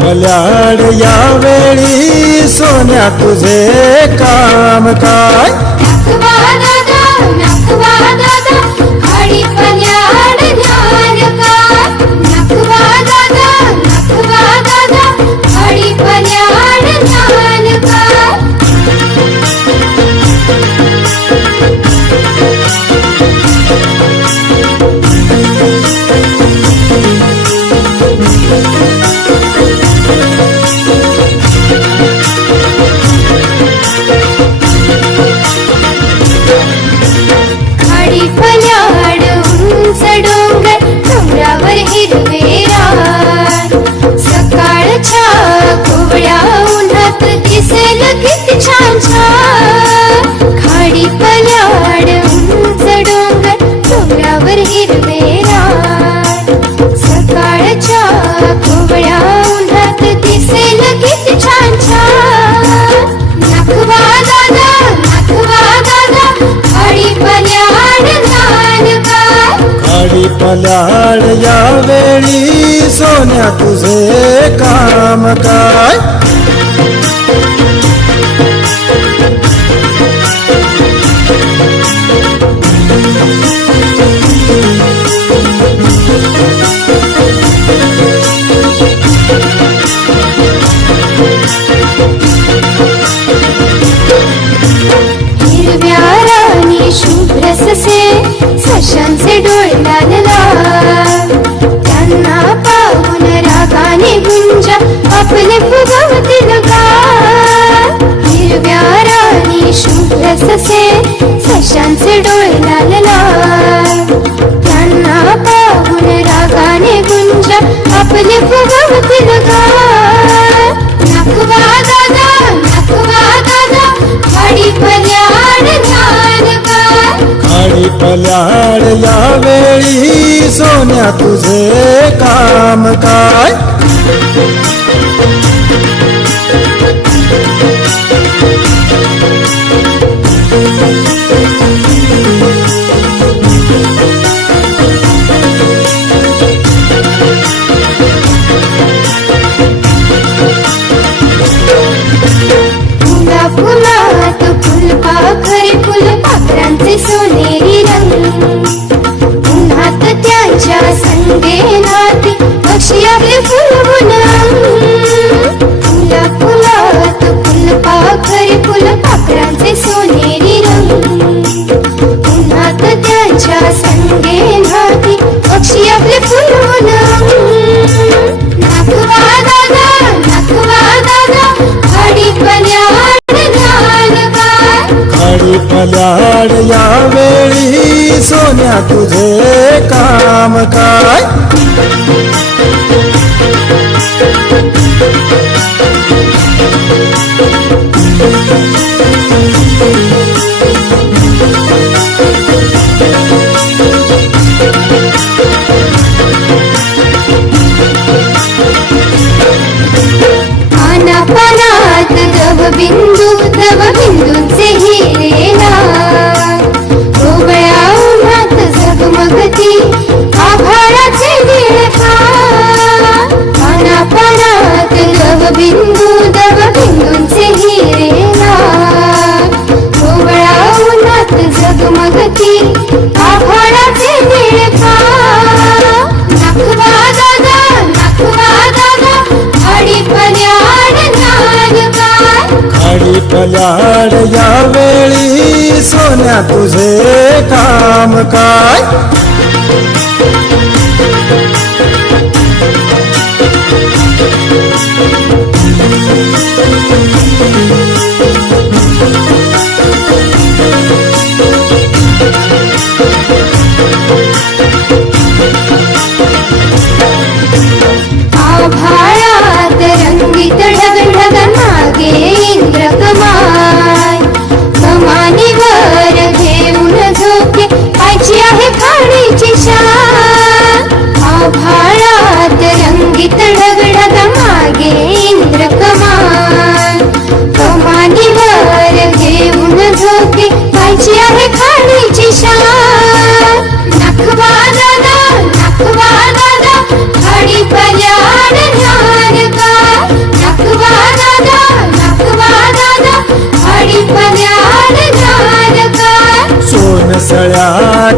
पल्याड यावेळी सोन्या तुझे काम काय? नखवा दादा खाडी पल्याड ज्ञान काय? नखवा दादा खाडी पल्याड ज्ञान काय? खाडी पल्याड उंच डोंगर डोंगरावर हिरवे रान सकाळच्या कोवळ्या उन्हात दिसेल किती छान छान खाडी पल्याड उंच डोंगर डोंगरावर हिरवे रान सकाळच्या कोवळ्या उन्हात दिसेल किती छान छान नखवा दादा खाडी पल्याड ज्ञान काय? खाडी पल्याड यावेळी सोन्या तुझे काम काय? हिरव्या राणी शुभ्र ससे सशांचे डोळे लाल लाल त्यांना पाहून रागाने गुंजा आपले फुगवतील गाल हिरव्या राणी शुभ्र ससे सशांचे डोळे लाल लाल त्यांना पाहून रागाने गुंजा आपले फुगवतील गाल नखवा दादा खाडी पल्याड ज्ञान काय? खाडी पल्याड यावेळी सोन्या तुझे काम काय? फुला फुलात फुलपाखरे फुलपाखरांचे सोनेरी रंग उन्हात त्यांच्या संगेनाती पक्षी आपले फुलवून फुला फुलात फुलपाखरे फुलपाखरांचे सोनेरी रंग उन्हात त्यांच्या संगेनाती पक्षी आपले फुलवून नखवा दादा खाडी पल्याड ज्ञान काय? खाडी पल्याड यावेळी सोन्या तुझे काम काय? पानापानात दवबिंदूंचे हिरे लाल कोवळ्या उन्हात झगमगती आभाळाचे निळेफार पानापानात दवबिंदूंचे हिरे लाल कोवळ्या उन्हात झगमगती आभाळाचे निळेफार नखवा दादा खाडी पल्याड ज्ञान काय? खाडी पल्याड यावेळी सोन्या तुझे काम काय? आभाळात रंगीत ढग मागे इंद्र कमानीवर घेऊन झोके पायची आहे खाडी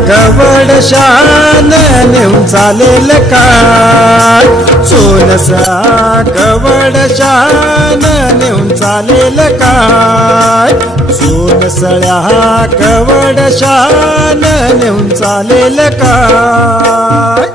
कवडशान नेऊन चालेल काय सोनसळा कवडशान नेऊन चालेल काय सोनसळ्या कवडशान नेऊन चालेल काय